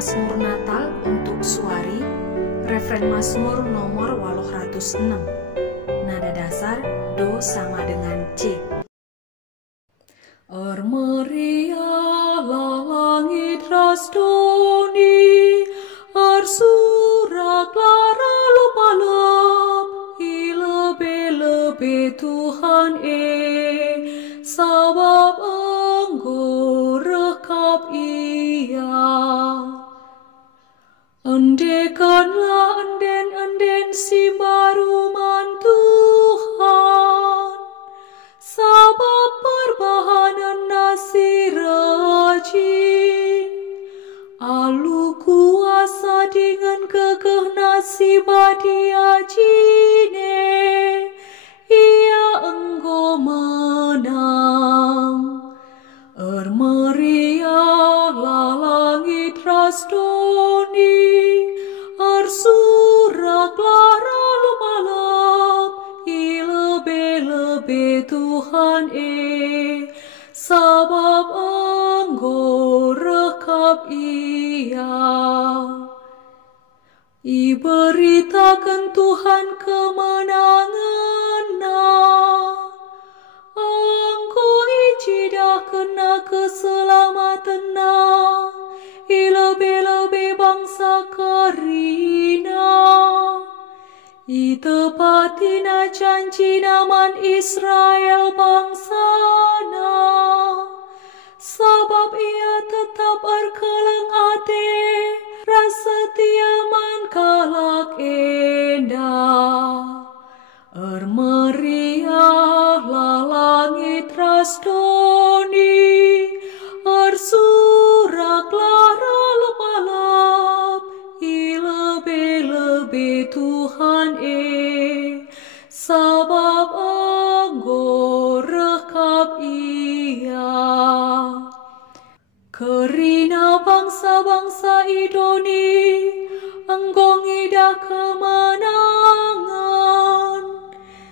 Mazmur Natal untuk Suari, refren Mazmur nomor 806. Nada dasar Do sama dengan C. Meriahlah langit rasdoni, arsuraklah ralop-alop, ilebe-lebe Tuhan sabab Engkau rekap ia. Endekanlah enden-enden si baruman Tuhan, sabab perbahanan nasi rajin. Alu kuasa dengan kekeh nasi badia jine, ia Engkau menang. Meriahlah langit rasdoni, arsuraklah ralop-alop, ilebe-lebe Tuhan sabab Engkau rekap ia. Iberitakan Tuhan kemenangan-Na, Engkau ijidah kena keselamatan-Na, ilebe-lebe bangsa karina. Itepatina janji naman Israel bangsa-Na, sabab ia tetap berkeleng ate, rasetia man kalak endah. Meriahlah langit rasdoni, arsuraklah ralop-alop, ilebe-lebe Tuhan sabab Engkau rekap ia. Kerina bangsa-bangsa idoni, Engkau ngidah kemenangan,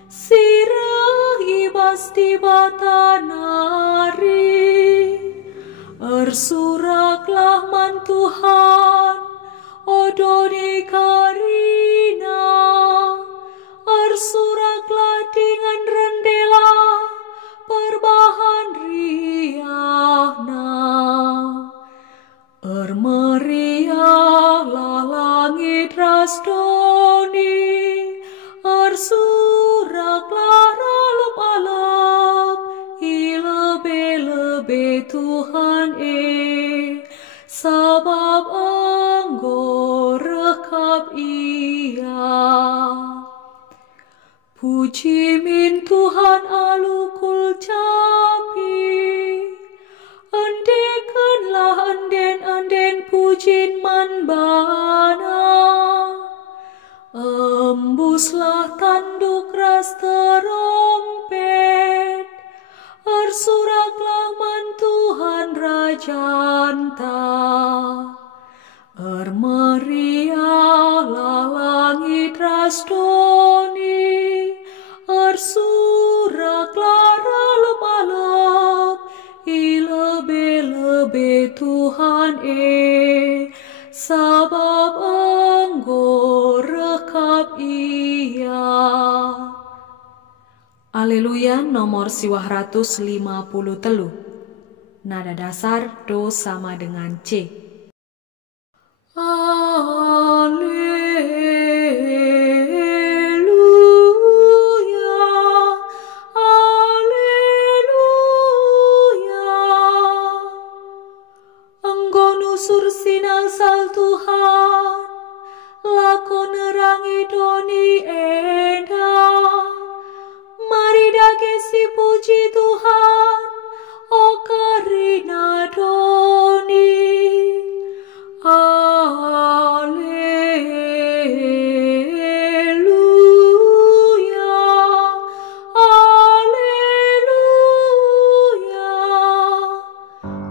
sirah ibas di batanari. Ersuraklah man Tuhan, odoni karina, ersuraklah dengan rendela, perbahan riahna. Meriahlah langit rasdoni, arsuraklah ralop-alop, ilebe-lebe Tuhan sabab Engkau rekap ia. Puji min Tuhan alukul capi, endekanlah enden-enden pujin man bana. Embuslah tanduk ras terompet, ersuraklah man Tuhan rajanta. Meriahlah langit rasdoni, ersuraklah ralop-alop, ilebe-lebe Tuhan sabab Engkau rekap ia. Aleluya nomor 150. Nada dasar Do sama dengan C. Aleluya, aleluya. Engkau nusur sinasal Tuhan, lakon nerangi doni endah. Mari dagesi puji Tuhan, o karina doni. Aleluya, aleluya.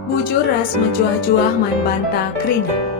Bujur ras menjuah-juah man banta krina.